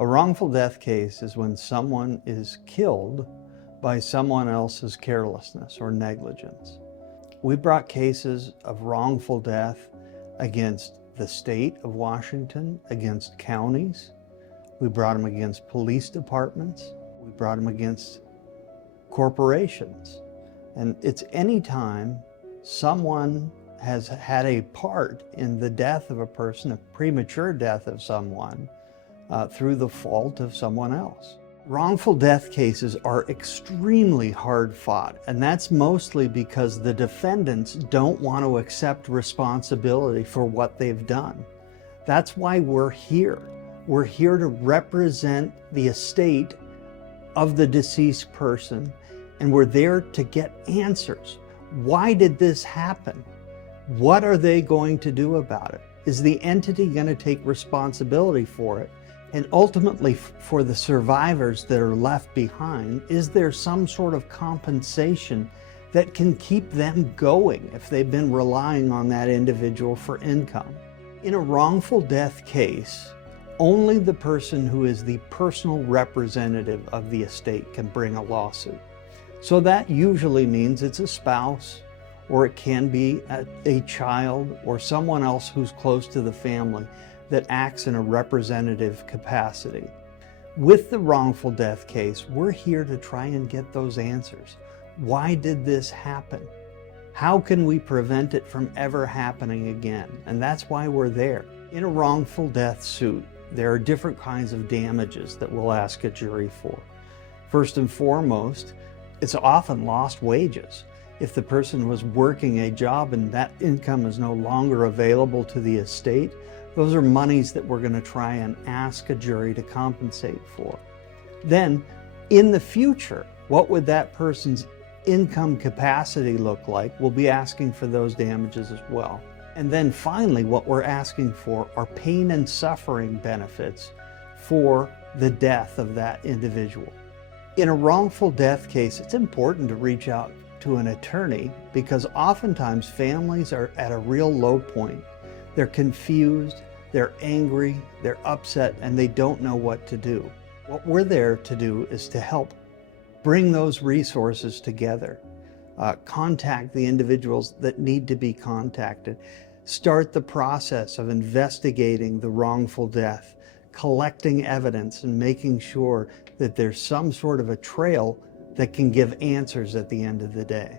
A wrongful death case is when someone is killed by someone else's carelessness or negligence. We brought cases of wrongful death against the state of Washington, against counties. We brought them against police departments. We brought them against corporations. And it's any time someone has had a part in the death of a person, a premature death of someone, through the fault of someone else. Wrongful death cases are extremely hard fought, and that's mostly because the defendants don't want to accept responsibility for what they've done. That's why we're here. We're here to represent the estate of the deceased person, and we're there to get answers. Why did this happen? What are they going to do about it? Is the entity going to take responsibility for it? And ultimately, for the survivors that are left behind, is there some sort of compensation that can keep them going if they've been relying on that individual for income? In a wrongful death case, only the person who is the personal representative of the estate can bring a lawsuit. So that usually means it's a spouse, or it can be a child or someone else who's close to the family that acts in a representative capacity. With the wrongful death case, we're here to try and get those answers. Why did this happen? How can we prevent it from ever happening again? And that's why we're there. In a wrongful death suit, there are different kinds of damages that we'll ask a jury for. First and foremost, it's often lost wages. If the person was working a job and that income is no longer available to the estate, those are monies that we're going to try and ask a jury to compensate for. Then, in the future, what would that person's income capacity look like? We'll be asking for those damages as well. And then finally, what we're asking for are pain and suffering benefits for the death of that individual. In a wrongful death case, it's important to reach out to an attorney because oftentimes families are at a real low point. They're confused, they're angry, they're upset, and they don't know what to do. What we're there to do is to help bring those resources together, contact the individuals that need to be contacted, start the process of investigating the wrongful death, collecting evidence, and making sure that there's some sort of a trail that can give answers at the end of the day.